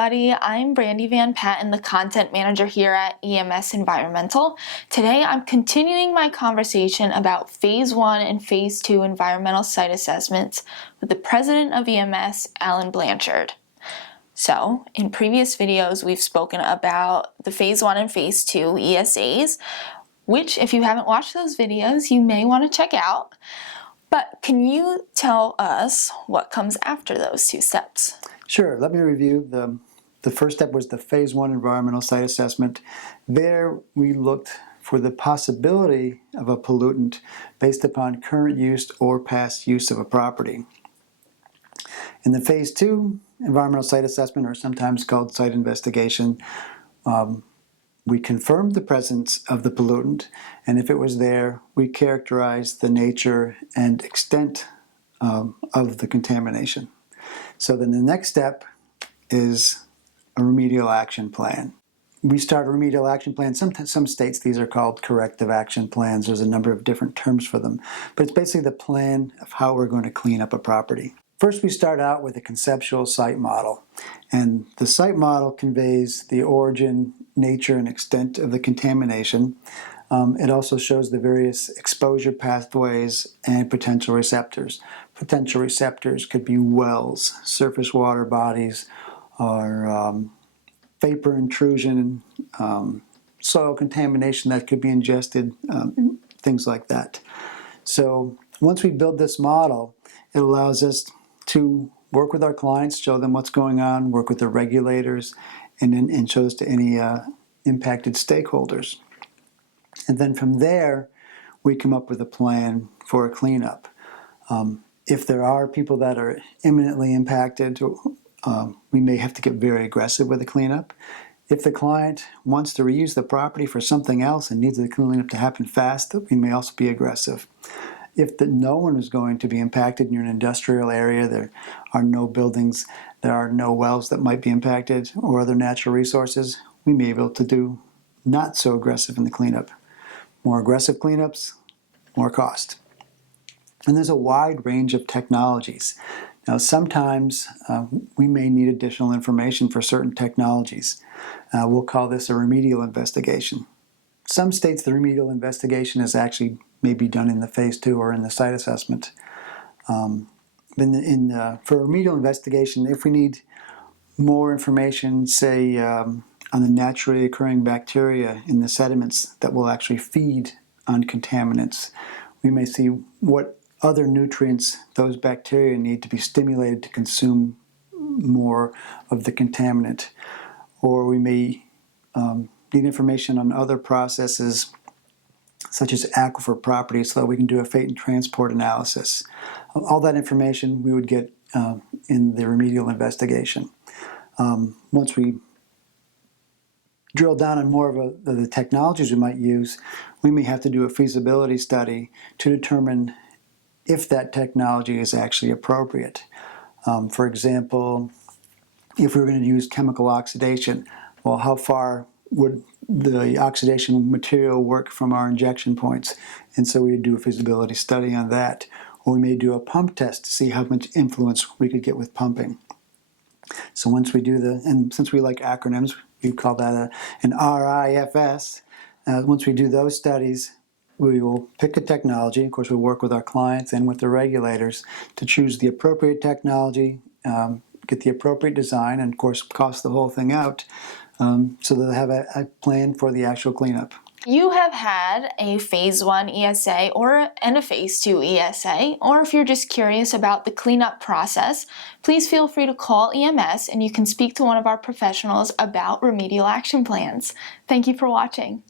everybody. I'm Brandy Van Patten, the content manager here at EMS Environmental. Today I'm continuing my conversation about Phase 1 and Phase 2 environmental site assessments with the president of EMS, Allan Blanchard. So, in previous videos we've spoken about the Phase 1 and Phase 2 ESAs, which if you haven't watched those videos you may want to check out. But can you tell us what comes after those two steps? Sure. Let me review. The first step was the Phase 1 environmental site assessment. There we looked for the possibility of a pollutant based upon current use or past use of a property. In the Phase 2 environmental site assessment, or sometimes called site investigation, we confirmed the presence of the pollutant, and if it was there, we characterized the nature and extent of the contamination. So then the next step is a remedial action plan. We start a remedial action plan. Some states these are called corrective action plans. There's a number of different terms for them, but it's basically the plan of how we're going to clean up a property. First, we start out with a conceptual site model, and the site model conveys the origin, nature, and extent of the contamination. It also shows the various exposure pathways and potential receptors. Potential receptors could be wells, surface water bodies, or vapor intrusion, soil contamination that could be ingested, things like that. So once we build this model, it allows us to work with our clients, show them what's going on, work with the regulators, and show this to any impacted stakeholders. And then from there, we come up with a plan for a cleanup. If there are people that are imminently impacted, we may have to get very aggressive with the cleanup. If the client wants to reuse the property for something else and needs the cleanup to happen fast, we may also be aggressive. If no one is going to be impacted and you're in an industrial area, there are no buildings, there are no wells that might be impacted, or other natural resources, we may be able to do not so aggressive in the cleanup. More aggressive cleanups, more cost. And there's a wide range of technologies. Now sometimes we may need additional information for certain technologies. We'll call this a remedial investigation. Some states the remedial investigation is actually maybe done in the Phase 2 or in the site assessment. For remedial investigation, if we need more information, say on the naturally occurring bacteria in the sediments that will actually feed on contaminants, we may see what other nutrients those bacteria need to be stimulated to consume more of the contaminant. Or we may need information on other processes such as aquifer properties so that we can do a fate and transport analysis. All that information we would get in the remedial investigation. Once we drill down on more of the technologies we might use, we may have to do a feasibility study to determine if that technology is actually appropriate. For example, if we were going to use chemical oxidation, well, how far would the oxidation material work from our injection points? And so we would do a feasibility study on that. Or we may do a pump test to see how much influence we could get with pumping. So once we do and since we like acronyms, we call that an RIFS. Once we do those studies, we will pick a technology. Of course, we'll work with our clients and with the regulators to choose the appropriate technology, get the appropriate design, and of course cost the whole thing out, so they'll have a plan for the actual cleanup. You have had a Phase 1 ESA and a Phase 2 ESA, or if you're just curious about the cleanup process, please feel free to call EMS and you can speak to one of our professionals about remedial action plans. Thank you for watching.